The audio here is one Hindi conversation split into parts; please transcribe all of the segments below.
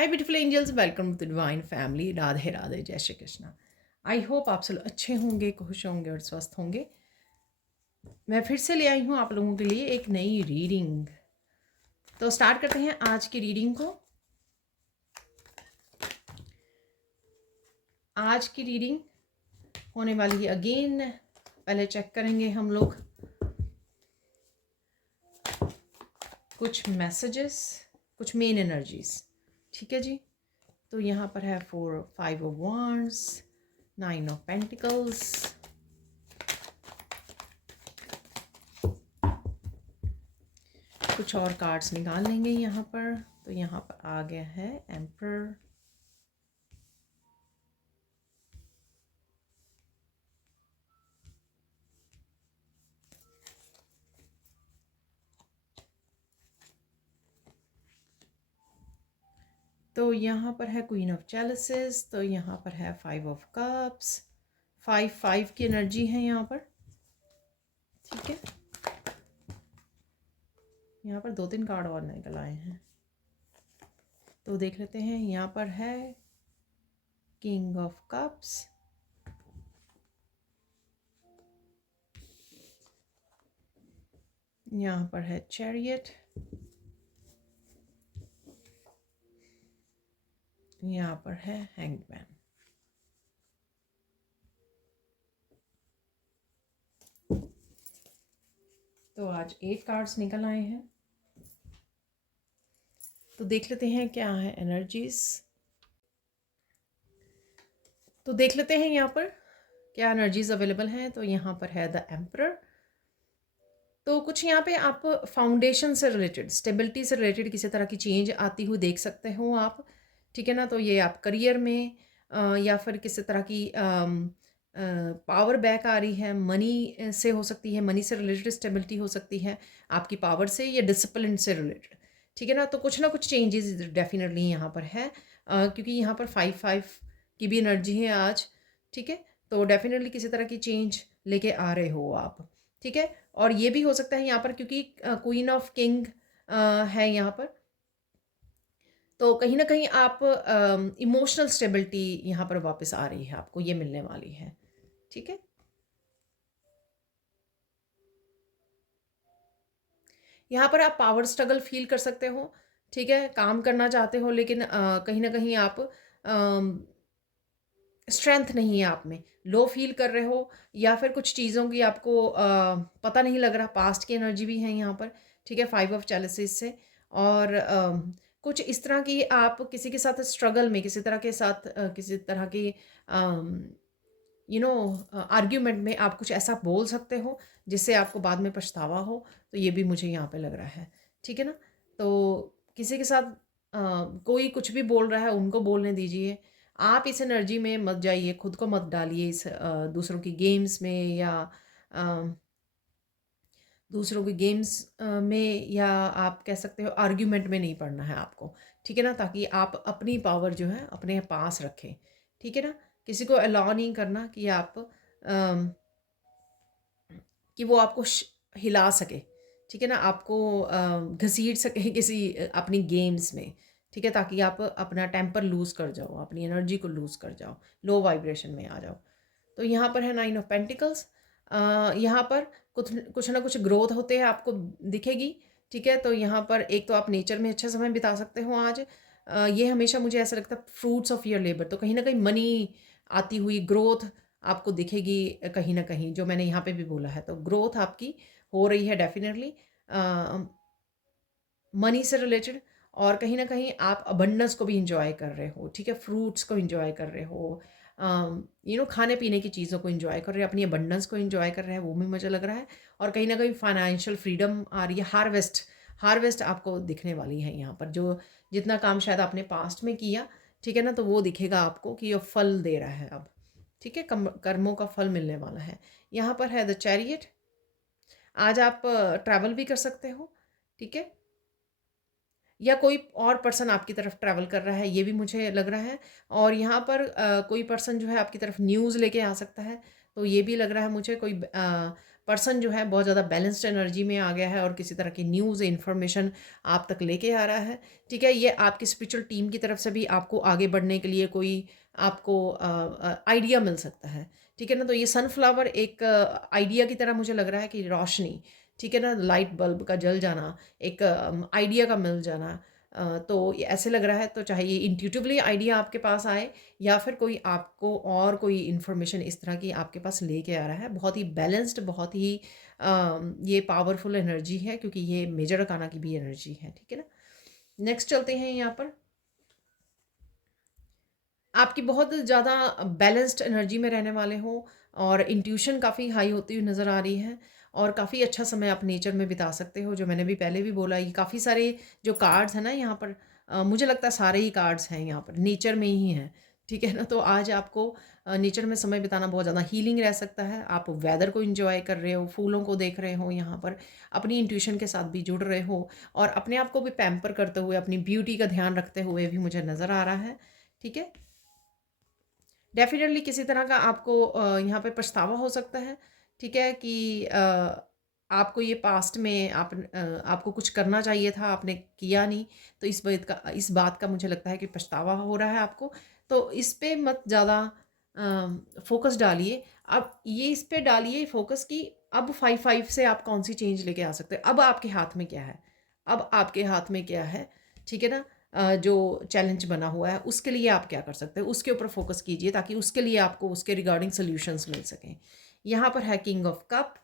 Hi beautiful angels, welcome to divine family. Radhe Radhe, जय श्री कृष्णा। आई होप आप सब अच्छे होंगे, खुश होंगे और स्वस्थ होंगे। मैं फिर से ले आई हूँ आप लोगों के लिए एक नई रीडिंग। तो स्टार्ट करते हैं आज की रीडिंग को। आज की रीडिंग होने वाली है अगेन। पहले चेक करेंगे हम लोग कुछ मैसेजेस, कुछ मेन एनर्जीज। ठीक है जी। तो यहाँ पर है 5 ऑफ वांड्स, 9 ऑफ पेंटिकल्स, कुछ और कार्ड्स निकाल लेंगे यहाँ पर। तो यहाँ पर आ गया है एम्परर, तो यहाँ पर है क्वीन ऑफ चैलिसेस, तो यहाँ पर है 5 ऑफ कप्स। 5 की एनर्जी है यहाँ पर। ठीक है, यहाँ पर 2-3 कार्ड और निकल आए हैं, तो देख लेते हैं। यहाँ पर है किंग ऑफ कप्स, यहाँ पर है चैरियट, यहाँ पर है हैंगमैन। तो आज 8 कार्ड्स निकल आए हैं, तो देख लेते हैं क्या है एनर्जीज। तो देख लेते हैं यहाँ पर क्या एनर्जीज अवेलेबल हैं। तो यहाँ पर है द एम्परर। तो कुछ यहाँ पे आप फाउंडेशन से रिलेटेड, स्टेबिलिटी से रिलेटेड किसी तरह की चेंज आती हुई देख सकते हो आप। ठीक है ना। तो ये आप करियर में या फिर किसी तरह की पावर बैक आ रही है, मनी से हो सकती है, मनी से रिलेटेड स्टेबिलिटी हो सकती है, आपकी पावर से या डिसिप्लिन से रिलेटेड। ठीक है ना। तो कुछ ना कुछ चेंजेस डेफिनेटली यहाँ पर है, क्योंकि यहाँ पर 5-5 की भी एनर्जी है आज। ठीक है, तो डेफिनेटली किसी तरह की चेंज लेके आ रहे हो आप। ठीक है, और ये भी हो सकता है यहाँ पर क्योंकि क्वीन ऑफ किंग है यहाँ पर, तो कहीं ना कहीं आप इमोशनल स्टेबिलिटी यहाँ पर वापस आ रही है, आपको ये मिलने वाली है। ठीक है, यहाँ पर आप पावर स्ट्रगल फील कर सकते हो। ठीक है, काम करना चाहते हो लेकिन कहीं ना कहीं आप स्ट्रेंथ नहीं है आप में, लो फील कर रहे हो, या फिर कुछ चीज़ों की आपको पता नहीं लग रहा। पास्ट की एनर्जी भी है यहाँ पर। ठीक है, 5 ऑफ चैलिसेस से। और कुछ इस तरह की आप किसी के साथ स्ट्रगल में, किसी तरह के साथ किसी तरह की आर्ग्यूमेंट में आप कुछ ऐसा बोल सकते हो जिससे आपको बाद में पछतावा हो। तो ये भी मुझे यहाँ पे लग रहा है। ठीक है ना। तो किसी के साथ कोई कुछ भी बोल रहा है, उनको बोलने दीजिए। आप इस एनर्जी में मत जाइए, खुद को मत डालिए इस दूसरों की गेम्स में, या अ, दूसरों के गेम्स में, या आप कह सकते हो आर्ग्यूमेंट में नहीं पड़ना है आपको। ठीक है ना, ताकि आप अपनी पावर जो है अपने पास रखें। ठीक है ना, किसी को अलाउ नहीं करना कि आप कि वो आपको हिला सके। ठीक है ना, आपको घसीट सके किसी अपनी गेम्स में। ठीक है, ताकि आप अपना टेम्पर लूज़ कर जाओ, अपनी एनर्जी को लूज़ कर जाओ, लो वाइब्रेशन में आ जाओ। तो यहाँ पर है 9 ऑफ पेंटिकल्स। यहाँ पर कुछ कुछ ना कुछ ग्रोथ होते हैं आपको दिखेगी। ठीक है, तो यहाँ पर एक तो आप नेचर में अच्छा समय बिता सकते हो आज। ये हमेशा मुझे ऐसा लगता है फ्रूट्स ऑफ योर लेबर, तो कहीं ना कहीं मनी आती हुई ग्रोथ आपको दिखेगी कहीं ना कहीं, जो मैंने यहाँ पे भी बोला है। तो ग्रोथ आपकी हो रही है डेफिनेटली मनी से रिलेटेड, और कहीं ना कहीं आप अबंडेंस को भी इंजॉय कर रहे हो। ठीक है, फ्रूट्स को इंजॉय कर रहे हो, खाने पीने की चीज़ों को इंजॉय कर रहे हो, अपनी अबंडेंस को इंजॉय कर रहे हैं, वो भी मुझे लग रहा है। और कहीं ना कहीं फाइनेंशियल फ्रीडम आ रही है। हार्वेस्ट हार्वेस्ट आपको दिखने वाली है यहाँ पर, जो जितना काम शायद आपने पास्ट में किया, ठीक है ना, तो वो दिखेगा आपको कि ये फल दे रहा है अब। ठीक है, कर्मों का फल मिलने वाला है। यहाँ पर है द चैरियट। आज आप ट्रैवल भी कर सकते हो। ठीक है, या कोई और पर्सन आपकी तरफ ट्रैवल कर रहा है, ये भी मुझे लग रहा है। और यहाँ पर कोई पर्सन जो है आपकी तरफ न्यूज़ लेके आ सकता है, तो ये भी लग रहा है मुझे। कोई पर्सन जो है बहुत ज़्यादा बैलेंस्ड एनर्जी में आ गया है और किसी तरह की न्यूज़ इन्फॉर्मेशन आप तक लेके आ रहा है। ठीक है, ये आपकी स्पिरिचुअल टीम की तरफ से भी आपको आगे बढ़ने के लिए कोई आपको आइडिया मिल सकता है। ठीक है ना, तो ये सनफ्लावर एक आइडिया की तरह मुझे लग रहा है कि रोशनी, ठीक है ना, लाइट बल्ब का जल जाना, एक आइडिया का मिल जाना। तो ये ऐसे लग रहा है, तो चाहे ये इंट्यूटिवली आइडिया आपके पास आए या फिर कोई आपको और कोई इन्फॉर्मेशन इस तरह की आपके पास लेके आ रहा है। बहुत ही बैलेंस्ड, बहुत ही ये पावरफुल एनर्जी है क्योंकि ये मेजर अरकाना की भी एनर्जी है। ठीक है ना, नेक्स्ट चलते हैं यहाँ पर। आपकी बहुत ज़्यादा बैलेंस्ड एनर्जी में रहने वाले हो और इंट्यूशन काफ़ी हाई होती हुई नज़र आ रही है और काफ़ी अच्छा समय आप नेचर में बिता सकते हो, जो मैंने भी पहले भी बोला। ये काफ़ी सारे जो कार्ड्स हैं ना यहाँ पर, मुझे लगता है सारे ही कार्ड्स हैं यहाँ पर नेचर में ही हैं। ठीक है ना, तो आज आपको नेचर में समय बिताना बहुत ज़्यादा हीलिंग रह सकता है। आप वेदर को एंजॉय कर रहे हो, फूलों को देख रहे हो, यहाँ पर अपनी इंट्यूशन के साथ भी जुड़ रहे हो और अपने आप को भी पैम्पर करते हुए, अपनी ब्यूटी का ध्यान रखते हुए भी मुझे नज़र आ रहा है। ठीक है, डेफ़िनेटली किसी तरह का आपको यहाँ पे पछतावा हो सकता है, ठीक है, कि आपको ये पास्ट में आपको कुछ करना चाहिए था, आपने किया नहीं, तो इस बात का मुझे लगता है कि पछतावा हो रहा है आपको। तो इस पे मत ज़्यादा फ़ोकस डालिए। अब ये इस पे डालिए फ़ोकस कि अब 5-5 से आप कौन-सी चेंज लेके आ सकते हैं। अब आपके हाथ में क्या है? अब आपके हाथ में क्या है? ठीक है ना? जो चैलेंज बना हुआ है उसके लिए आप क्या कर सकते हैं, उसके ऊपर फोकस कीजिए ताकि उसके लिए आपको उसके रिगार्डिंग सॉल्यूशंस मिल सकें। यहाँ पर है किंग ऑफ कप।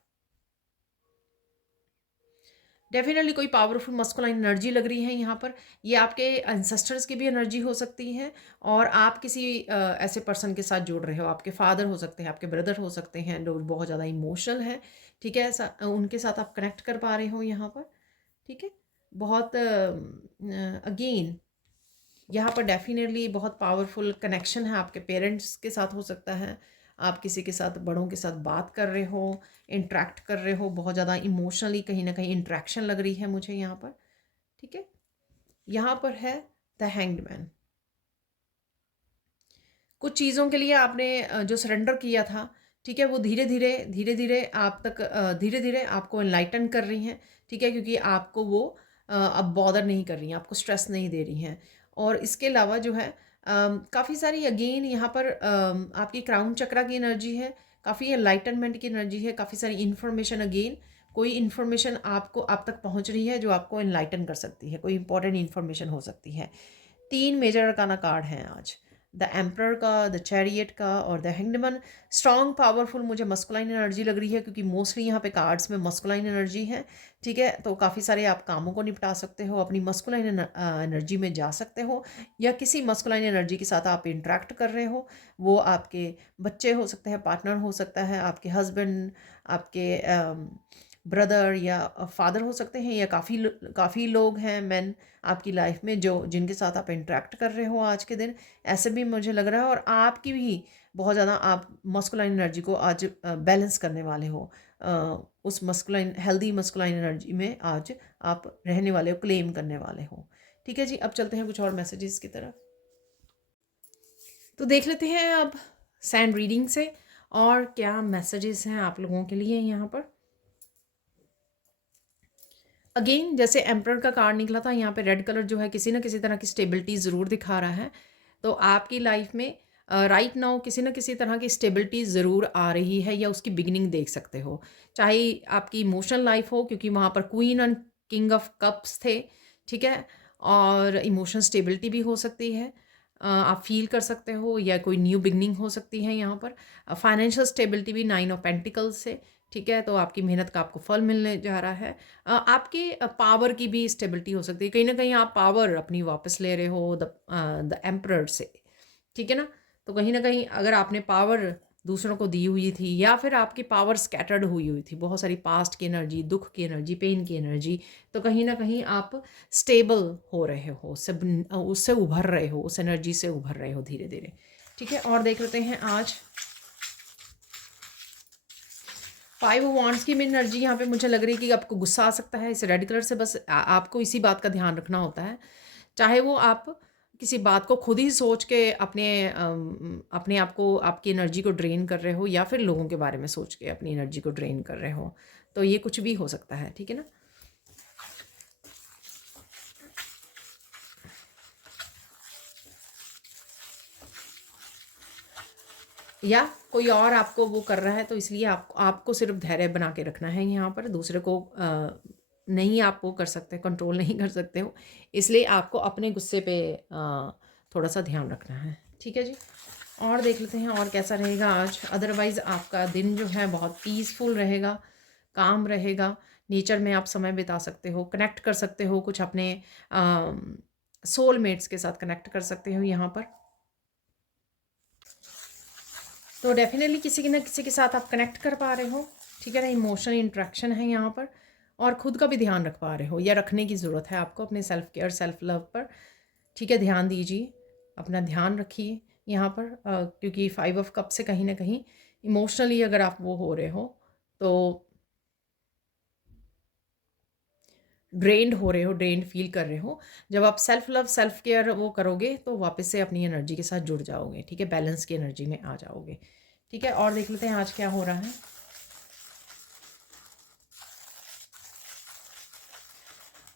डेफिनेटली कोई पावरफुल मस्कुलाइन एनर्जी लग रही है यहाँ पर। ये आपके एंसेस्टर्स की भी एनर्जी हो सकती है और आप किसी ऐसे पर्सन के साथ जुड़ रहे हो। आपके फादर हो सकते हैं, आपके ब्रदर हो सकते हैं जो बहुत ज़्यादा इमोशनल है। ठीक है, उनके साथ आप कनेक्ट कर पा रहे हो यहाँ पर। ठीक है, बहुत अगेन यहाँ पर डेफ़िनेटली बहुत पावरफुल कनेक्शन है, आपके पेरेंट्स के साथ हो सकता है, आप किसी के साथ, बड़ों के साथ बात कर रहे हो, इंटरैक्ट कर रहे हो, बहुत ज़्यादा इमोशनली कहीं न कहीं इंटरैक्शन लग रही है मुझे यहाँ पर। ठीक है? यहाँ पर है द हैंग्ड मैन। कुछ चीज़ों के लिए आपने जो सरेंडर किया था, ठीक है, वो धीरे-धीरे आप तक धीरे-धीरे आपको एनलाइटन कर रही हैं, ठीक है? क्योंकि आपको वो अब बॉदर नहीं कर रही हैं, आपको स्ट्रेस नहीं दे रही हैं। और इसके अलावा जो है काफ़ी सारी अगेन यहाँ पर आपकी क्राउन चक्रा की एनर्जी है, काफ़ी एनलाइटनमेंट की एनर्जी है, काफ़ी सारी इन्फॉर्मेशन अगेन, कोई इन्फॉर्मेशन आप तक पहुँच रही है जो आपको एनलाइटन कर सकती है, कोई इंपॉर्टेंट इन्फॉर्मेशन हो सकती है। 3 मेजर अरकाना कार्ड हैं आज। द एम्परर का, द चैरियट का और द हैंगडमैन। स्ट्रॉन्ग पावरफुल मुझे मस्कुलाइन एनर्जी लग रही है क्योंकि मोस्टली यहाँ पे कार्ड्स में मस्कुलाइन एनर्जी है। ठीक है, तो काफ़ी सारे आप कामों को निपटा सकते हो, अपनी मस्कुलाइन एनर्जी में जा सकते हो या किसी मस्कुलाइन एनर्जी के साथ आप इंटरेक्ट कर रहे हो। वो आपके बच्चे हो सकते हैं, पार्टनर हो सकता है, आपके हस्बैंड, आपके ब्रदर या फादर हो सकते हैं या काफ़ी लोग हैं मैन आपकी लाइफ में जो जिनके साथ आप इंटरेक्ट कर रहे हो आज के दिन। ऐसे भी मुझे लग रहा है और आपकी भी बहुत ज़्यादा आप मस्कुलाइन एनर्जी को आज बैलेंस करने वाले हो। उस मस्कुलाइन हेल्दी मस्कुलाइन एनर्जी में आज आप रहने वाले हो, क्लेम करने वाले हो। ठीक है जी, अब चलते हैं कुछ और मैसेजेस की तरफ। तो देख लेते हैं अब सैंड रीडिंग से और क्या मैसेजेस हैं आप लोगों के लिए यहाँ पर। अगेन जैसे एम्परर का कार्ड निकला था, यहाँ पे रेड कलर जो है किसी न किसी तरह की स्टेबिलिटी ज़रूर दिखा रहा है। तो आपकी लाइफ में राइट नाउ किसी न किसी तरह की स्टेबिलिटी ज़रूर आ रही है या उसकी बिगिनिंग देख सकते हो। चाहे आपकी इमोशनल लाइफ हो क्योंकि वहाँ पर queen and king of cups थे, ठीक है? और इमोशनल स्टेबिलिटी भी हो सकती है। आप फ़ील कर सकते हो या कोई न्यू बिगिनिंग हो सकती है यहाँ पर। फाइनेंशियल स्टेबिलिटी भी 9 ऑफ पेंटिकल्स से, ठीक है? तो आपकी मेहनत का आपको फल मिलने जा रहा है। आपके पावर की भी स्टेबिलिटी हो सकती है, कहीं ना कहीं आप पावर अपनी वापस ले रहे हो द एम्परर से। ठीक है ना, तो कहीं ना कहीं अगर आपने पावर दूसरों को दी हुई थी या फिर आपकी पावर स्कैटर्ड हुई हुई थी, बहुत सारी पास्ट की एनर्जी, दुख की एनर्जी, पेन की एनर्जी, तो कहीं ना कहीं आप स्टेबल हो रहे हो, उससे उभर रहे हो, उस एनर्जी से उभर रहे हो धीरे धीरे। ठीक है, और देख लेते हैं आज 5 वांड्स की में एनर्जी यहाँ पे मुझे लग रही है कि आपको गुस्सा आ सकता है इस रेड कलर से। बस आपको इसी बात का ध्यान रखना होता है, चाहे वो आप किसी बात को खुद ही सोच के अपने आप को, आपकी एनर्जी को ड्रेन कर रहे हो, या फिर लोगों के बारे में सोच के अपनी एनर्जी को ड्रेन कर रहे हो। तो ये कुछ भी हो सकता है, ठीक है ना। या कोई और आपको वो कर रहा है, तो इसलिए आपको सिर्फ धैर्य बना के रखना है यहाँ पर। दूसरे को नहीं आप वो कर सकते, कंट्रोल नहीं कर सकते हो, इसलिए आपको अपने गुस्से पे थोड़ा सा ध्यान रखना है, ठीक है जी। और देख लेते हैं और कैसा रहेगा आज। अदरवाइज़ आपका दिन जो है बहुत पीसफुल रहेगा, काम रहेगा। नेचर में आप समय बिता सकते हो, कनेक्ट कर सकते हो, कुछ अपने सोलमेट्स के साथ कनेक्ट कर सकते हो यहाँ पर। तो डेफिनेटली किसी के ना किसी के साथ आप कनेक्ट कर पा रहे हो, ठीक है ना। इमोशनल इंट्रैक्शन है यहाँ पर, और ख़ुद का भी ध्यान रख पा रहे हो, या रखने की ज़रूरत है आपको अपने सेल्फ केयर, सेल्फ लव पर, ठीक है। ध्यान दीजिए, अपना ध्यान रखिए यहाँ पर, क्योंकि 5 ऑफ कप से कहीं ना कहीं इमोशनली अगर आप वो हो रहे हो, तो ड्रेन्ड हो रहे हो, ड्रेन्ड फील कर रहे हो। जब आप सेल्फ लव, सेल्फ केयर वो करोगे, तो वापस से अपनी एनर्जी के साथ जुड़ जाओगे, ठीक है। बैलेंस की एनर्जी में आ जाओगे, ठीक है। और देख लेते हैं आज क्या हो रहा है।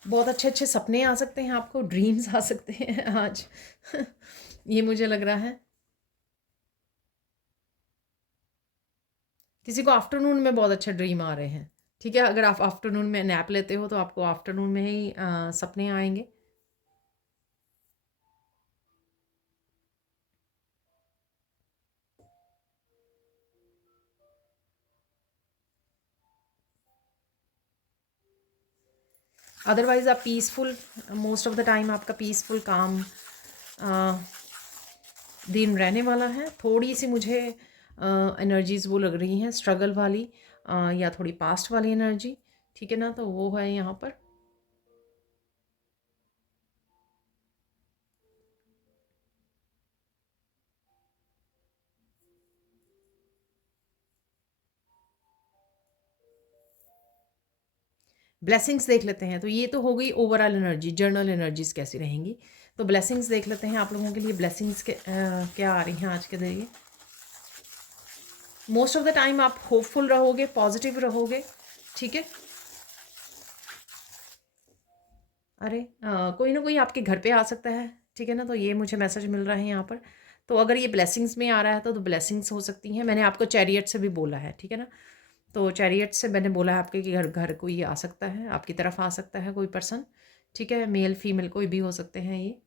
बहुत अच्छे अच्छे सपने आ सकते हैं आपको, ड्रीम्स आ सकते हैं आज ये मुझे लग रहा है। किसी को आफ्टरनून में बहुत अच्छा ड्रीम आ रहे हैं, ठीक है। अगर आप आफ्टरनून में नैप लेते हो, तो आपको आफ्टरनून में ही सपने आएंगे। अदरवाइज़ आप peaceful, most of the time आपका पीसफुल काम दिन रहने वाला है। थोड़ी सी मुझे एनर्जीज़ वो लग रही हैं स्ट्रगल वाली, या थोड़ी पास्ट वाली एनर्जी, ठीक है ना। तो वो है यहाँ पर। ब्लेसिंग्स देख लेते हैं। तो ये तो हो गई ओवरऑल एनर्जी, जर्नल एनर्जीज कैसी रहेंगी। तो ब्लेसिंग्स देख लेते हैं आप लोगों के लिए। ब्लेसिंग्स के क्या आ रही हैं आज के दिन। मोस्ट ऑफ द टाइम आप होपफुल रहोगे, पॉजिटिव रहोगे, ठीक है। अरे कोई ना कोई आपके घर पे आ सकता है, ठीक है ना। तो ये मुझे मैसेज मिल रहा है यहाँ पर। तो अगर ये ब्लेसिंग्स में आ रहा है, तो ब्लेसिंग्स हो सकती हैं। मैंने आपको चैरियट से भी बोला है, ठीक है ना। तो चैरियट से मैंने बोला है आपके कि घर घर कोई आ सकता है, आपकी तरफ आ सकता है कोई पर्सन, ठीक है। मेल फीमेल कोई भी हो सकते हैं ये।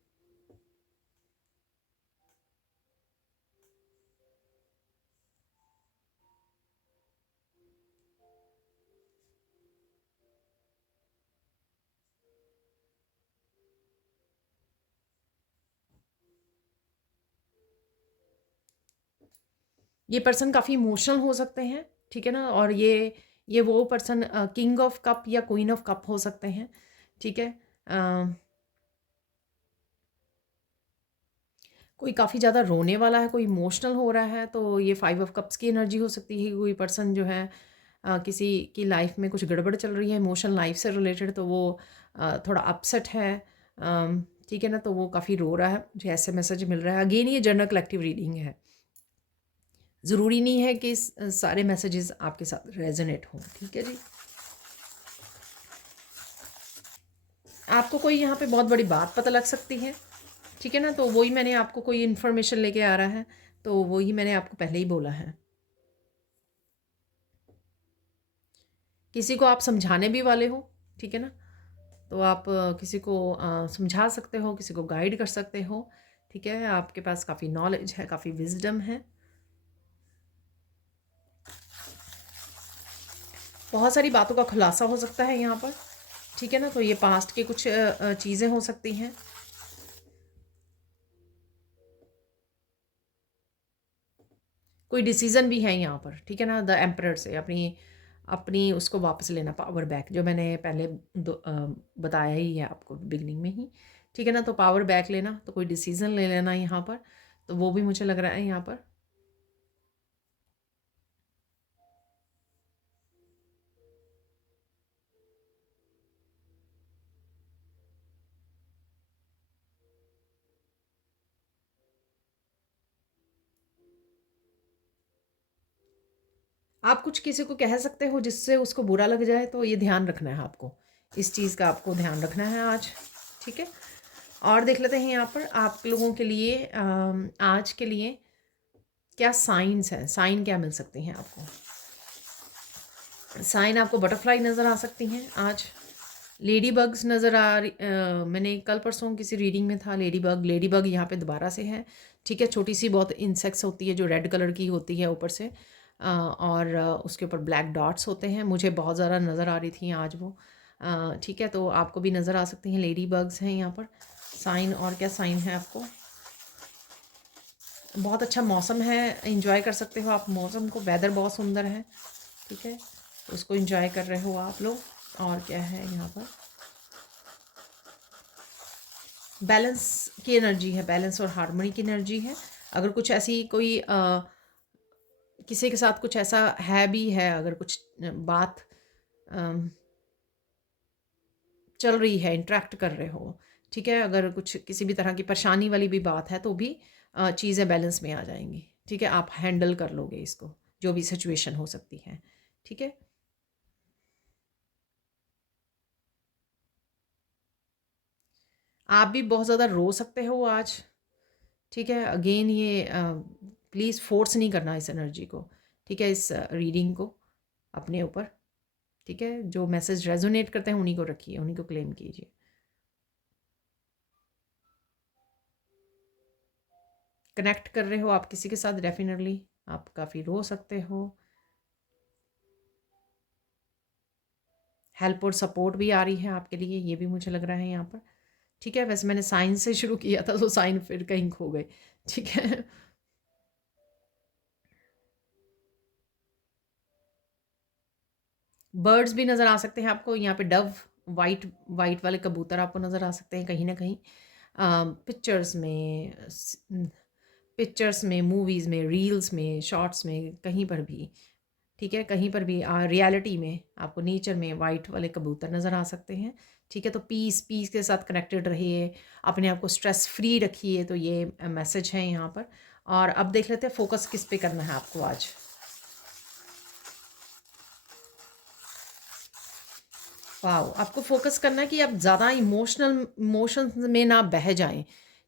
ये पर्सन काफ़ी इमोशनल हो सकते हैं, ठीक है ना। और ये वो पर्सन किंग ऑफ कप या क्वीन ऑफ कप हो सकते हैं, ठीक है। कोई काफ़ी ज़्यादा रोने वाला है, कोई इमोशनल हो रहा है, तो ये 5 ऑफ कप्स की एनर्जी हो सकती है। कोई पर्सन जो है किसी की लाइफ में कुछ गड़बड़ चल रही है इमोशनल लाइफ से रिलेटेड, तो वो थोड़ा अपसेट है, ठीक है ना। तो वो काफ़ी रो रहा है, मुझे ऐसे मैसेज मिल रहा है। अगेन ये जनरल कलेक्टिव रीडिंग है, ज़रूरी नहीं है कि सारे मैसेजेस आपके साथ रेजोनेट हों, ठीक है जी। आपको कोई यहाँ पे बहुत बड़ी बात पता लग सकती है, ठीक है ना। तो वही मैंने आपको, कोई इन्फॉर्मेशन लेके आ रहा है, तो वही मैंने आपको पहले ही बोला है। किसी को आप समझाने भी वाले हो, ठीक है ना। तो आप किसी को समझा सकते हो, किसी को गाइड कर सकते हो, ठीक है। आपके पास काफ़ी नॉलेज है, काफ़ी विजडम है। बहुत सारी बातों का खुलासा हो सकता है यहाँ पर, ठीक है ना। तो ये पास्ट के कुछ चीज़ें हो सकती हैं। कोई डिसीज़न भी है यहाँ पर, ठीक है ना। द एम्परर से अपनी अपनी उसको वापस लेना, पावर बैक, जो मैंने पहले बताया ही है आपको बिगनिंग में ही, ठीक है ना। तो पावर बैक लेना, तो कोई डिसीज़न ले लेना यहाँ पर, तो वो भी मुझे लग रहा है यहाँ पर। आप कुछ किसी को कह सकते हो जिससे उसको बुरा लग जाए, तो ये ध्यान रखना है आपको, इस चीज़ का आपको ध्यान रखना है आज, ठीक है। और देख लेते हैं यहाँ पर आप लोगों के लिए आज के लिए क्या साइंस हैं, साइन क्या मिल सकती हैं आपको। साइन आपको बटरफ्लाई नज़र आ सकती हैं आज, लेडी बग्स नज़र आ रही, मैंने कल परसों किसी रीडिंग में था लेडी बग यहाँ पे दोबारा से है, ठीक है। छोटी सी बहुत इंसेक्ट्स होती है जो रेड कलर की होती है ऊपर से, और उसके ऊपर ब्लैक डॉट्स होते हैं, मुझे बहुत ज़्यादा नज़र आ रही थी आज वो, ठीक है। तो आपको भी नज़र आ सकती हैं, लेडी बग्स हैं यहाँ पर साइन। और क्या साइन है आपको, बहुत अच्छा मौसम है, इंजॉय कर सकते हो आप मौसम को, वेदर बहुत सुंदर है, ठीक है। तो उसको इंजॉय कर रहे हो आप लोग। और क्या है यहाँ पर, बैलेंस की एनर्जी है, बैलेंस और हार्मनी की एनर्जी है। अगर कुछ ऐसी कोई किसी के साथ कुछ ऐसा है भी है, अगर कुछ बात चल रही है, इंटरेक्ट कर रहे हो, ठीक है, अगर कुछ किसी भी तरह की परेशानी वाली भी बात है तो भी चीज़ें बैलेंस में आ जाएंगी, ठीक है। आप हैंडल कर लोगे इसको, जो भी सिचुएशन हो सकती है, ठीक है। आप भी बहुत ज़्यादा रो सकते हो आज, ठीक है। अगेन ये प्लीज़ फोर्स नहीं करना इस एनर्जी को, ठीक है, इस रीडिंग को अपने ऊपर, ठीक है। जो मैसेज रेजोनेट करते हैं उन्हीं को रखिए, उन्हीं को क्लेम कीजिए। कनेक्ट कर रहे हो आप किसी के साथ, डेफिनेटली आप काफ़ी रो सकते हो। हेल्प और सपोर्ट भी आ रही है आपके लिए, ये भी मुझे लग रहा है यहाँ पर, ठीक है। वैसे मैंने साइन से शुरू किया था तो साइन फिर कहीं खो गए, ठीक है। बर्ड्स भी नज़र आ सकते हैं आपको यहाँ पे, डव, वाइट वाइट वाले कबूतर आपको नज़र आ सकते हैं कहीं ना कहीं, पिक्चर्स में, पिक्चर्स में, मूवीज़ में, रील्स में, शॉर्ट्स में, कहीं पर भी, ठीक है। कहीं पर भी रियलिटी में आपको नेचर में वाइट वाले कबूतर नज़र आ सकते हैं, ठीक है। तो पीस पीस के साथ कनेक्टेड रहिए, अपने आप को स्ट्रेस फ्री रखिए, तो ये मैसेज है यहाँ पर। और अब देख लेते हैं फोकस किस पे करना है आपको आज। वाओ, आपको फोकस करना है कि आप ज़्यादा इमोशंस में ना बह जाएं,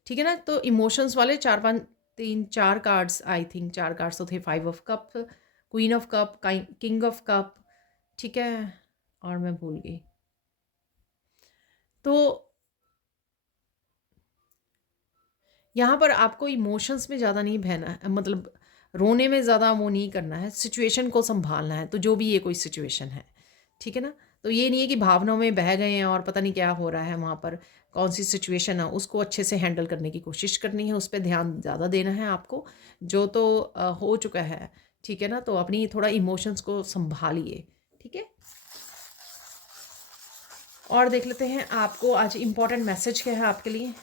ठीक है ना। तो इमोशंस वाले चार पांच, तीन चार कार्ड्स, आई थिंक चार कार्ड्स तो थे, five of cup, queen of cup, king of cup, ठीक है। और मैं भूल गई। तो यहाँ पर आपको इमोशंस में ज़्यादा नहीं बहना है, मतलब रोने में ज़्यादा वो नहीं करना है, सिचुएशन को संभालना है। तो जो भी ये कोई सिचुएशन है, ठीक है ना। तो ये नहीं है कि भावनाओं में बह गए हैं और पता नहीं क्या हो रहा है वहाँ पर, कौन सी सिचुएशन है उसको अच्छे से हैंडल करने की कोशिश करनी है, उस पर ध्यान ज़्यादा देना है आपको। जो तो हो चुका है, ठीक है ना, तो अपनी थोड़ा इमोशंस को संभालिए, ठीक है। और देख लेते हैं आपको आज इम्पोर्टेंट मैसेज क्या है आपके लिए।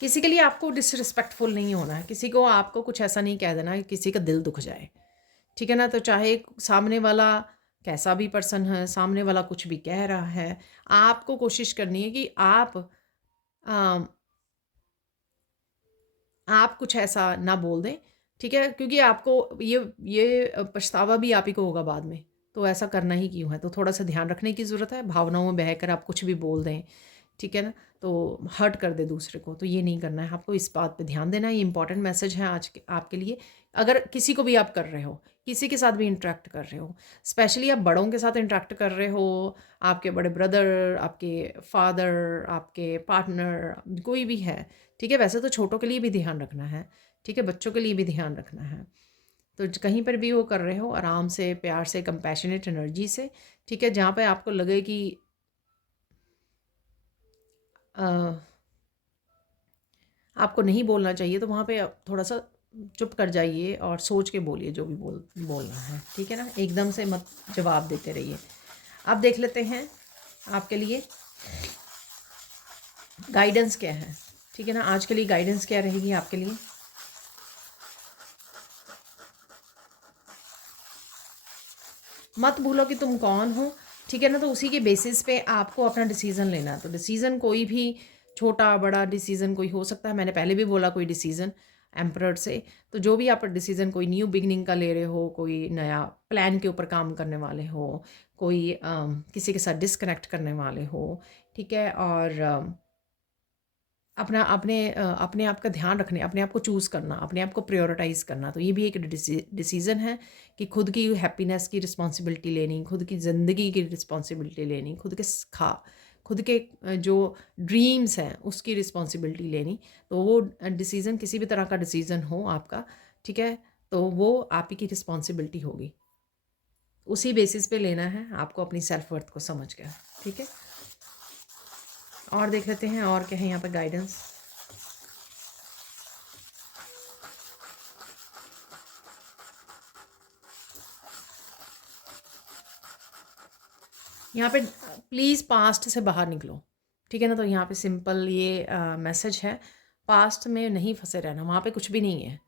किसी के लिए आपको डिसरिस्पेक्टफुल नहीं होना है, किसी को आपको कुछ ऐसा नहीं कह देना कि किसी का दिल दुख जाए, ठीक है ना। तो चाहे सामने वाला कैसा भी पर्सन है, सामने वाला कुछ भी कह रहा है, आपको कोशिश करनी है कि आ, आप कुछ ऐसा ना बोल दें, ठीक है, क्योंकि आपको ये पछतावा भी आप ही को होगा बाद में। तो ऐसा करना ही क्यों है, तो थोड़ा सा ध्यान रखने की ज़रूरत है, भावनाओं में बहकर आप कुछ भी बोल दें, ठीक है ना, तो हर्ट कर दे दूसरे को, तो ये नहीं करना है आपको, इस बात पे ध्यान देना है। ये इंपॉर्टेंट मैसेज है आज के आपके लिए। अगर किसी को भी आप कर रहे हो, किसी के साथ भी इंटरेक्ट कर रहे हो, स्पेशली आप बड़ों के साथ इंटरेक्ट कर रहे हो, आपके बड़े ब्रदर, आपके फादर, आपके पार्टनर, कोई भी है, ठीक है। वैसे तो छोटों के लिए भी ध्यान रखना है, ठीक है, बच्चों के लिए भी ध्यान रखना है। तो कहीं पर भी वो कर रहे हो, आराम से, प्यार से, कंपैशनेट एनर्जी से, ठीक है। जहाँ पे आपको लगे कि आपको नहीं बोलना चाहिए, तो वहाँ पे आप थोड़ा सा चुप कर जाइए और सोच के बोलिए जो भी बोलना है, ठीक है ना। एकदम से मत जवाब देते रहिए। अब देख लेते हैं आपके लिए गाइडेंस क्या है, ठीक है ना। आज के लिए गाइडेंस क्या रहेगी आपके लिए। मत भूलो कि तुम कौन हो, ठीक है ना। तो उसी के बेसिस पे आपको अपना डिसीज़न लेना है। तो डिसीज़न कोई भी छोटा बड़ा डिसीज़न कोई हो सकता है, मैंने पहले भी बोला कोई डिसीज़न एम्परर से। तो जो भी आप डिसीज़न कोई न्यू बिगनिंग का ले रहे हो, कोई नया प्लान के ऊपर काम करने वाले हो, कोई किसी के साथ डिस्कनेक्ट करने वाले हो, ठीक है, और अपने आप का ध्यान रखने, अपने आप को चूज़ करना, अपने आप को प्रायोरिटाइज़ करना, तो ये भी एक डिसीज़न है कि खुद की हैप्पीनेस की रिस्पॉन्सिबिलिटी लेनी, खुद की ज़िंदगी की रिस्पॉन्सिबिलिटी लेनी, खुद के जो ड्रीम्स हैं उसकी रिस्पॉन्सिबिलिटी लेनी। तो वो डिसीज़न किसी भी तरह का डिसीज़न हो आपका, ठीक है, तो वो आप ही की रिस्पॉन्सिबिलिटी होगी। उसी बेसिस पे लेना है आपको, अपनी सेल्फ वर्थ को समझ कर, ठीक है। और देख लेते हैं और क्या है यहाँ पर गाइडेंस। यहाँ पे प्लीज़ पास्ट से बाहर निकलो, ठीक है ना। तो यहाँ पे सिंपल ये मैसेज है, पास्ट में नहीं फंसे रहना, वहाँ पे कुछ भी नहीं है,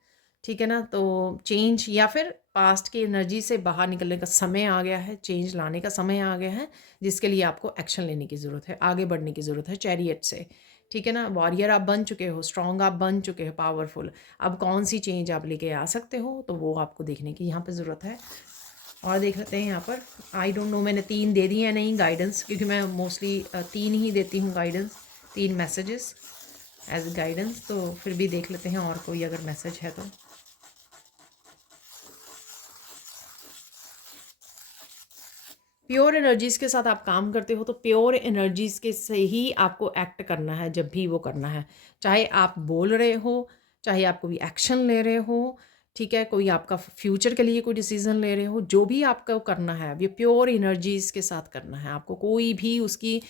ठीक है ना। तो चेंज या फिर पास्ट की एनर्जी से बाहर निकलने का समय आ गया है, चेंज लाने का समय आ गया है, जिसके लिए आपको एक्शन लेने की ज़रूरत है, आगे बढ़ने की ज़रूरत है चैरियट से, ठीक है ना। वॉरियर आप बन चुके हो, स्ट्रॉन्ग आप बन चुके हो, पावरफुल। अब कौन सी चेंज आप लेके आ सकते हो, तो वो आपको देखने की यहाँ पे ज़रूरत है। और देख लेते हैं यहाँ पर, आई डोंट नो मैंने 3 दे दी है नहीं गाइडेंस, क्योंकि मैं मोस्टली 3 ही देती हूँ गाइडेंस, 3 मैसेजेस एज गाइडेंस। तो फिर भी देख लेते हैं और कोई अगर मैसेज है तो। प्योर एनर्जीज़ के साथ आप काम करते हो, तो प्योर एनर्जीज़ के से ही आपको एक्ट करना है जब भी वो करना है, चाहे आप बोल रहे हो, चाहे आप कोई एक्शन ले रहे हो, ठीक है, कोई आपका फ्यूचर के लिए कोई डिसीज़न ले रहे हो, जो भी आपको करना है अब ये प्योर एनर्जीज़ के साथ करना है आपको। कोई भी उसकी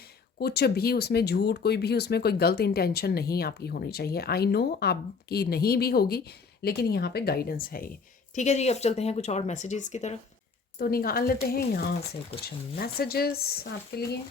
कुछ भी उसमें झूठ, कोई भी उसमें कोई गलत इंटेंशन नहीं आपकी होनी चाहिए। आई नो आपकी नहीं भी होगी, लेकिन यहाँ पे गाइडेंस है ये, ठीक है जी। अब चलते हैं कुछ और मैसेजेस की तरफ। तो निकाल लेते हैं यहाँ से कुछ मैसेजेस आपके लिए।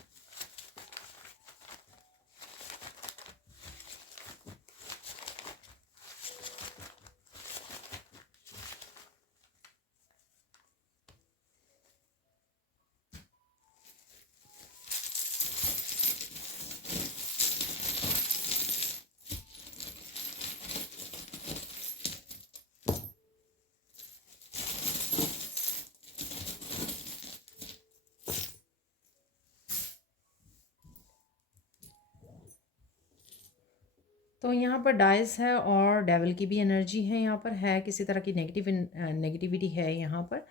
तो यहाँ पर डाइस है और डेविल की भी एनर्जी है, यहाँ पर है किसी तरह की नेगेटिविटी है यहाँ पर,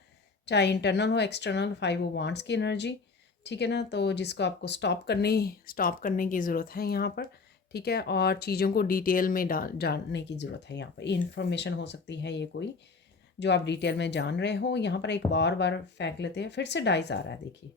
चाहे इंटरनल हो एक्सटर्नल। 5 ऑफ वांड्स की एनर्जी, ठीक है ना, तो जिसको आपको स्टॉप करने की ज़रूरत है यहाँ पर, ठीक है। और चीज़ों को डिटेल में जानने की ज़रूरत है यहाँ पर। इन्फॉर्मेशन हो सकती है ये कोई जो आप डिटेल में जान रहे हो। यहाँ पर एक बार फेंक लेते हैं, फिर से डाइस आ रहा है, देखिए।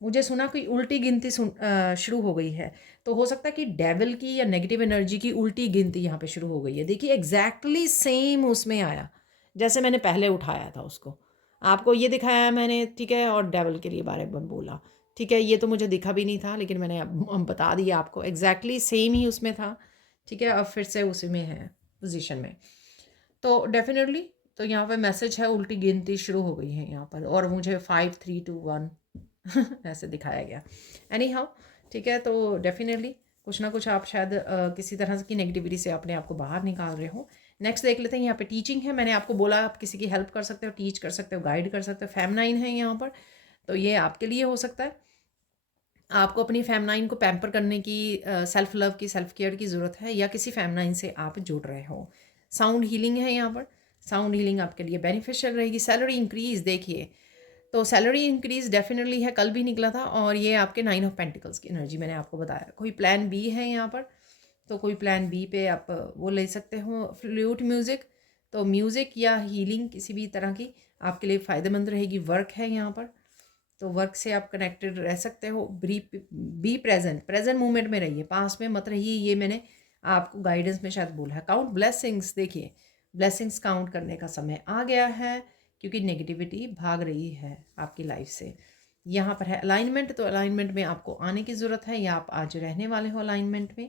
मुझे सुना कि उल्टी गिनती शुरू हो गई है, तो हो सकता है कि डेविल की या नेगेटिव एनर्जी की उल्टी गिनती यहाँ पे शुरू हो गई है। देखिए एग्जैक्टली सेम उसमें आया जैसे मैंने पहले उठाया था उसको, आपको ये दिखाया मैंने, ठीक है, और डेविल के लिए बारे में बोला, ठीक है। ये तो मुझे दिखा भी नहीं था, लेकिन मैंने अब बता दिया आपको, एग्जैक्टली सेम ही उसमें था, ठीक है। अब फिर से उसी में है पोजीशन में, तो डेफिनेटली तो यहाँ पे मैसेज है उल्टी गिनती शुरू हो गई है यहाँ पर, और मुझे 5 3 2 1 ऐसे दिखाया गया। एनी हाउ, ठीक है, तो डेफिनेटली कुछ ना कुछ आप शायद किसी तरह की नेगेटिविटी से अपने आप को बाहर निकाल रहे हो। नेक्स्ट देख लेते हैं, यहाँ पे टीचिंग है। मैंने आपको बोला आप किसी की हेल्प कर सकते हो, टीच कर सकते हो, गाइड कर सकते हो। फेमनाइन है यहाँ पर, तो ये आपके लिए हो सकता है। आपको अपनी फेमनाइन को पैम्पर करने की, सेल्फ लव की, सेल्फ केयर की ज़रूरत है, या किसी फेमनाइन से आप जुड़ रहे हो। साउंड हीलिंग है यहाँ पर, साउंड हीलिंग आपके लिए बेनिफिशियल रहेगी। सैलरी इंक्रीज़, देखिए तो सैलरी इंक्रीज़ डेफिनेटली है, कल भी निकला था, और ये आपके 9 ऑफ पेंटिकल्स की एनर्जी मैंने आपको बताया। कोई प्लान बी है यहाँ पर, तो कोई प्लान बी पे आप वो ले सकते हो। फ्लूट म्यूज़िक, तो म्यूज़िक या हीलिंग किसी भी तरह की आपके लिए फ़ायदेमंद रहेगी। वर्क है यहाँ पर, तो वर्क से आप कनेक्टेड रह सकते हो। बी प्रेजेंट मोमेंट में रहिए, पास में मत रहिए, ये मैंने आपको गाइडेंस में शायद बोला है। काउंट ब्लेसिंग्स, देखिए ब्लेसिंग्स काउंट करने का समय आ गया है, क्योंकि नेगेटिविटी भाग रही है आपकी लाइफ से। यहाँ पर है अलाइनमेंट, तो अलाइनमेंट में आपको आने की ज़रूरत है, या आप आज रहने वाले हो अलाइनमेंट में।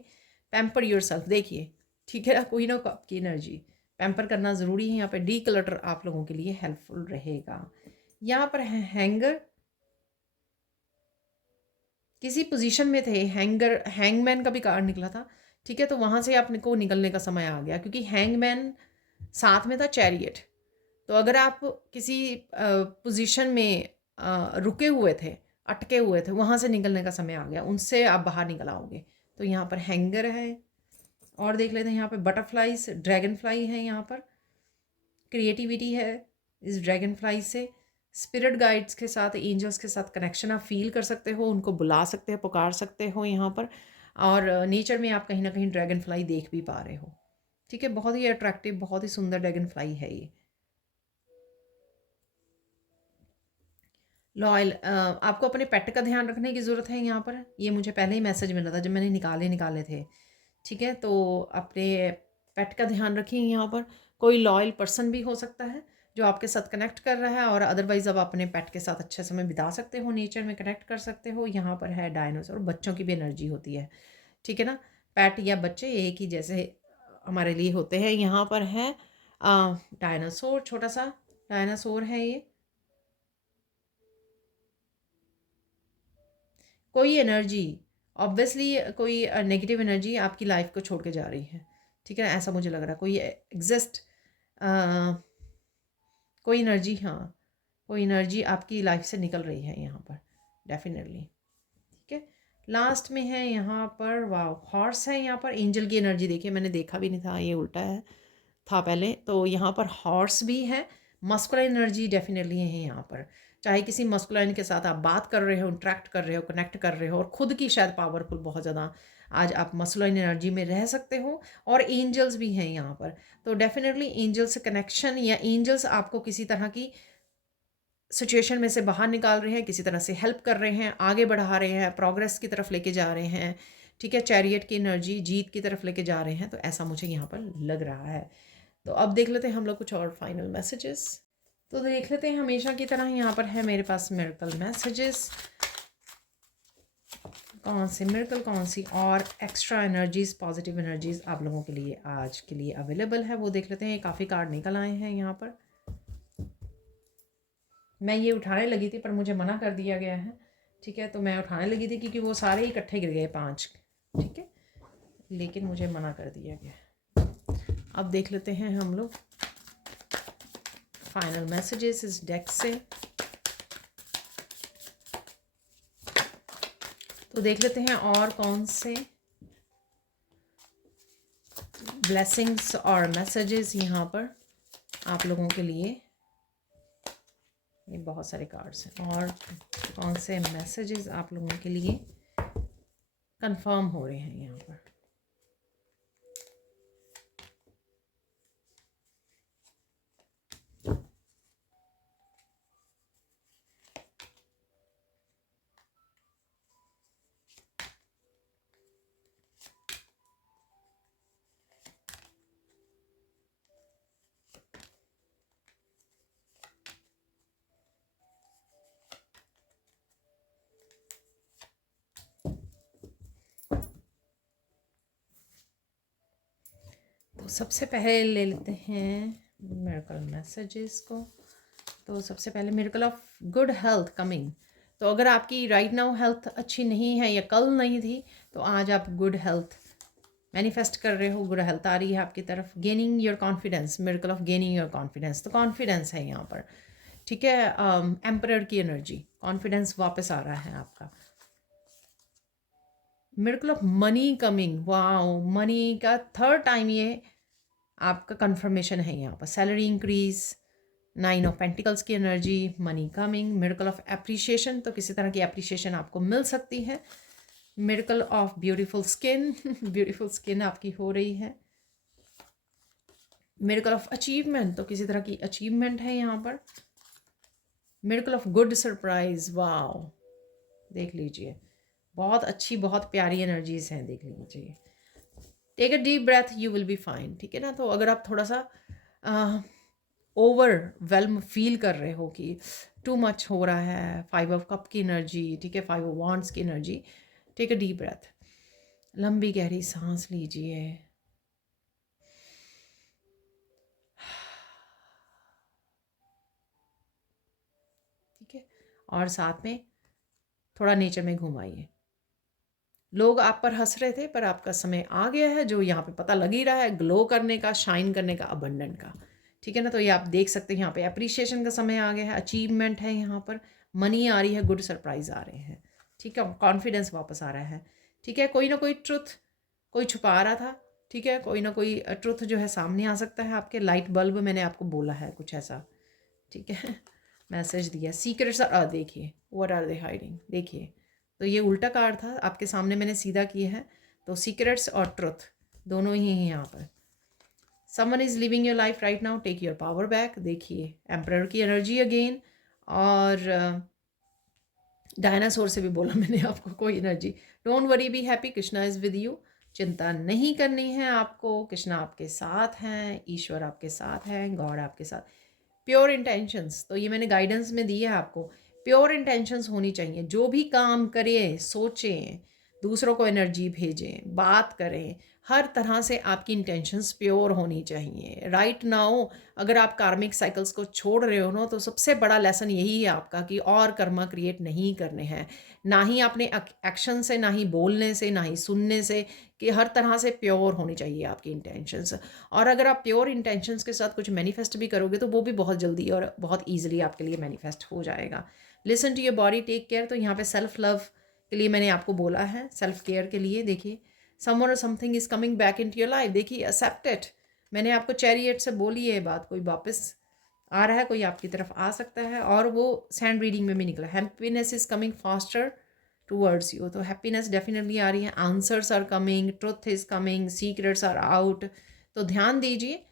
पैम्पर योरसेल्फ, देखिए ठीक है ना, कोई ना आपकी एनर्जी पैम्पर करना ज़रूरी है। यहाँ पर डी क्लटर आप लोगों के लिए हेल्पफुल रहेगा। यहाँ पर है हैंगर, किसी पोजीशन में थे, हैंगमैन का भी कार्ड निकला था, ठीक है। तो वहाँ से आपको निकलने का समय आ गया, क्योंकि हैंगमैन साथ में था चैरियट। तो अगर आप किसी पोजीशन में रुके हुए थे, अटके हुए थे, वहाँ से निकलने का समय आ गया, उनसे आप बाहर निकल आओगे। तो यहाँ पर हैंगर है। और देख लेते हैं यहाँ पे बटरफ्लाइज, ड्रैगन फ्लाई है, यहाँ पर क्रिएटिविटी है इस ड्रैगन फ्लाई से। स्पिरिट गाइड्स के साथ, एंजल्स के साथ कनेक्शन आप फील कर सकते हो, उनको बुला सकते हो, पुकार सकते हो यहाँ पर। और नेचर में आप कहीं ना कहीं ड्रैगन फ्लाई देख भी पा रहे हो, ठीक है। बहुत ही अट्रैक्टिव, बहुत ही सुंदर ड्रैगन फ्लाई है ये। लॉयल, आपको अपने पेट का ध्यान रखने की ज़रूरत है यहाँ पर। ये मुझे पहले ही मैसेज मिला था जब मैंने निकाले थे, ठीक है। तो अपने पेट का ध्यान रखिए यहाँ पर। कोई लॉयल पर्सन भी हो सकता है जो आपके साथ कनेक्ट कर रहा है, और अदरवाइज़ अब अपने पेट के साथ अच्छा समय बिता सकते हो, नेचर में कनेक्ट कर सकते हो। यहाँ पर है डायनासोर, बच्चों की भी एनर्जी होती है, ठीक है ना। पेट या बच्चे एक ही जैसे हमारे लिए होते हैं। यहाँ पर है डायनासोर, छोटा सा डायनासोर है ये। कोई एनर्जी, ऑब्वियसली कोई नेगेटिव एनर्जी आपकी लाइफ को छोड़ के जा रही है, ठीक है ना, ऐसा मुझे लग रहा है। कोई एग्जिस्ट, कोई एनर्जी, हाँ, कोई एनर्जी आपकी लाइफ से निकल रही है यहाँ पर, डेफिनेटली, ठीक है। लास्ट में है यहाँ पर, वाह, हॉर्स है यहाँ पर। एंजल की एनर्जी देखिए, मैंने देखा भी नहीं था, ये उल्टा है, था पहले। तो यहाँ पर हॉर्स भी है, मस्कुलाइन एनर्जी डेफिनेटली है यहाँ पर। चाहे किसी मस्कुलाइन के साथ आप बात कर रहे हो, इंट्रैक्ट कर रहे हो, कनेक्ट कर रहे हो, और खुद की शायद पावरफुल बहुत ज़्यादा आज आप मस्कुलाइन एनर्जी में रह सकते हो। और एंजल्स भी हैं यहाँ पर। तो डेफिनेटली एंजल से कनेक्शन, या एंजल्स आपको किसी तरह की सिचुएशन में से बाहर निकाल रहे हैं, किसी तरह से हेल्प कर रहे हैं, आगे बढ़ा रहे हैं, प्रोग्रेस की तरफ लेके जा रहे हैं, ठीक है। चैरियट की एनर्जी, जीत की तरफ लेके जा रहे हैं। तो ऐसा मुझे यहाँ पर लग रहा है। तो अब देख लेते हैं हम लोग कुछ और फाइनल मैसेजेस। तो देख लेते हैं, हमेशा की तरह यहाँ पर है मेरे पास मिरेकल मैसेजेस। कौन सी मिरेकल, कौन सी और एक्स्ट्रा एनर्जीज, पॉजिटिव एनर्जीज आप लोगों के लिए आज के लिए अवेलेबल है, वो देख लेते हैं। काफ़ी कार्ड निकल आए हैं यहाँ पर। मैं ये उठाने लगी थी पर मुझे मना कर दिया गया है, ठीक है। तो मैं उठाने लगी थी क्योंकि वो सारे ही इकट्ठे गिर गए 5, ठीक है, लेकिन मुझे मना कर दिया गया। अब देख लेते हैं हम लोग फाइनल मैसेजेस इस डेक से। तो देख लेते हैं और कौन से ब्लेसिंग्स और मैसेजेस यहाँ पर आप लोगों के लिए। ये बहुत सारे कार्ड्स हैं, और कौन से मैसेजेस आप लोगों के लिए कंफर्म हो रहे हैं यहाँ पर। तो सबसे पहले ले लेते हैं मिरेकल मैसेजेस को। तो सबसे पहले miracle of good health coming. तो अगर आपकी राइट नाउ हेल्थ अच्छी नहीं है या कल नहीं थी, तो आज आप गुड हेल्थ मैनिफेस्ट कर रहे हो, गुड हेल्थ आ रही है आपकी तरफ। Gaining your confidence, miracle of gaining your confidence. तो कॉन्फिडेंस है यहाँ पर, ठीक है। एम्परर की एनर्जी, कॉन्फिडेंस वापस आ रहा है आपका। Miracle of money coming, wow, money का थर्ड टाइम ये आपका कंफर्मेशन है यहाँ पर। सैलरी इंक्रीज, 9 ऑफ पेंटिकल्स की energy, money coming. Miracle of appreciation, तो किसी तरह की एप्रिशिएशन आपको मिल सकती है। Miracle of beautiful skin, beautiful skin आपकी हो रही है। मिरेकल ऑफ अचीवमेंट, तो किसी तरह की अचीवमेंट है यहाँ पर। Miracle of good surprise, wow, देख लीजिए, बहुत अच्छी, बहुत प्यारी एनर्जीज हैं, देख लीजिए। Take a deep breath, you will be fine, ठीक है ना। तो अगर आप थोड़ा सा ओवरवेल्म फील कर रहे हो कि टू मच हो रहा है, 5 ऑफ कप की एनर्जी, ठीक है, 5 ऑफ वांड्स की energy, take a deep breath, लंबी गहरी सांस लीजिए। ठीक है, और साथ में थोड़ा नेचर में घुमाइए, लोग आप पर हंस रहे थे पर आपका समय आ गया है, जो यहाँ पे पता लग ही रहा है, ग्लो करने का, शाइन करने का, अबंडेंट का। ठीक है ना, तो ये आप देख सकते हैं यहाँ पे अप्रिशिएशन का समय आ गया है, अचीवमेंट है, यहाँ पर मनी आ रही है, गुड सरप्राइज आ रहे हैं। ठीक है, कॉन्फिडेंस वापस आ रहा है। ठीक है, कोई ना कोई ट्रुथ कोई छुपा रहा था। ठीक है, कोई ना कोई ट्रुथ जो है सामने आ सकता है आपके। लाइट बल्ब मैंने आपको बोला है कुछ ऐसा। ठीक है, मैसेज दिया, सीक्रेट्स आर, देखिए व्हाट आर दे हाइडिंग, देखिए। तो ये उल्टा कार्ड था, आपके सामने मैंने सीधा किया है। तो सीक्रेट्स और ट्रुथ दोनों ही हैं यहाँ पर। Someone is living your life right now, take your power back. देखिए एम्परर की एनर्जी अगेन। और डायनासोर से भी बोला मैंने आपको, कोई energy. Don't worry, be happy, Krishna is with you. चिंता नहीं करनी है आपको, कृष्णा आपके साथ हैं, ईश्वर आपके साथ हैं, गॉड आपके साथ। प्योर इंटेंशंस, तो ये मैंने गाइडेंस में दी है आपको। प्योर इंटेंशंस होनी चाहिए, जो भी काम करें, सोचें, दूसरों को एनर्जी भेजें, बात करें, हर तरह से आपकी इंटेंशंस प्योर होनी चाहिए राइट नाउ। अगर आप कार्मिक साइकिल्स को छोड़ रहे हो ना, तो सबसे बड़ा लेसन यही है आपका कि और कर्मा क्रिएट नहीं करने हैं। ना ही अपने एक्शन से, ना ही बोलने से, ना ही सुनने से, कि हर तरह से प्योर होनी चाहिए आपकी इंटेंशंस। और अगर आप प्योर इंटेंशंस के साथ कुछ मैनिफेस्ट भी करोगे तो वो भी बहुत जल्दी और बहुत ईजिली आपके लिए मैनिफेस्ट हो जाएगा। Listen to your body, take care. तो यहाँ पे सेल्फ लव के लिए मैंने आपको बोला है, सेल्फ केयर के लिए। देखिए समवन और something is coming back into your life. देखिए एक्सेप्ट इट, मैंने आपको चैरियट से बोली है बात, कोई वापस आ रहा है, कोई आपकी तरफ आ सकता है। और वो सैंड रीडिंग में भी निकला, happiness is coming faster towards you. तो हैप्पीनेस डेफिनेटली आ रही है, answers are coming, truth is coming, secrets are out. तो ध्यान दीजिए।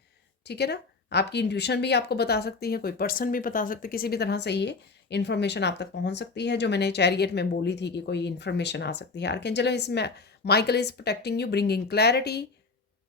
ठीक है ना, आपकी इंट्यूशन भी आपको बता सकती है, कोई पर्सन भी बता सकते, किसी भी तरह से ये इन्फॉर्मेशन आप तक पहुंच सकती है, जो मैंने चैरियट में बोली थी कि कोई इन्फॉर्मेशन आ सकती है। आर्कएंजल इसमें Michael is protecting you, bringing clarity,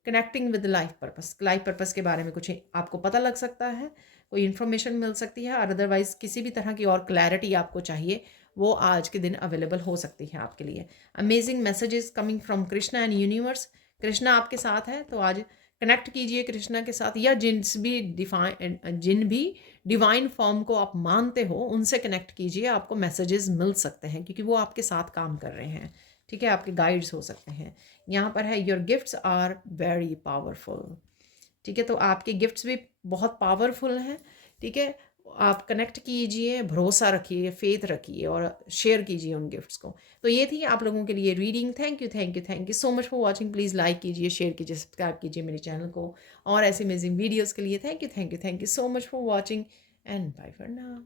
connecting with life purpose. Life purpose के बारे में कुछ आपको पता लग सकता है, कोई इन्फॉर्मेशन मिल सकती है, और अदरवाइज किसी भी तरह की और क्लैरिटी आपको चाहिए, वो आज के दिन अवेलेबल हो सकती है आपके लिए। Amazing messages coming from Krishna and universe. Krishna आपके साथ है, तो आज कनेक्ट कीजिए कृष्णा के साथ, या जिन भी डिवाइन फॉर्म को आप मानते हो उनसे कनेक्ट कीजिए, आपको मैसेजेस मिल सकते हैं, क्योंकि वो आपके साथ काम कर रहे हैं। ठीक है, आपके गाइड्स हो सकते हैं। यहाँ पर है your gifts are very powerful. ठीक है, तो आपके गिफ्ट्स भी बहुत पावरफुल हैं। ठीक है, आप कनेक्ट कीजिए, भरोसा रखिए, फेथ रखिए और शेयर कीजिए उन गिफ्ट्स को। तो ये थी आप लोगों के लिए reading. Thank you, thank you, thank you so much for watching. Please like कीजिए, शेयर कीजिए, सब्सक्राइब कीजिए मेरे चैनल को, और ऐसे अमेजिंग वीडियोज़ के लिए thank you, thank you, thank you so much for watching, and bye for now.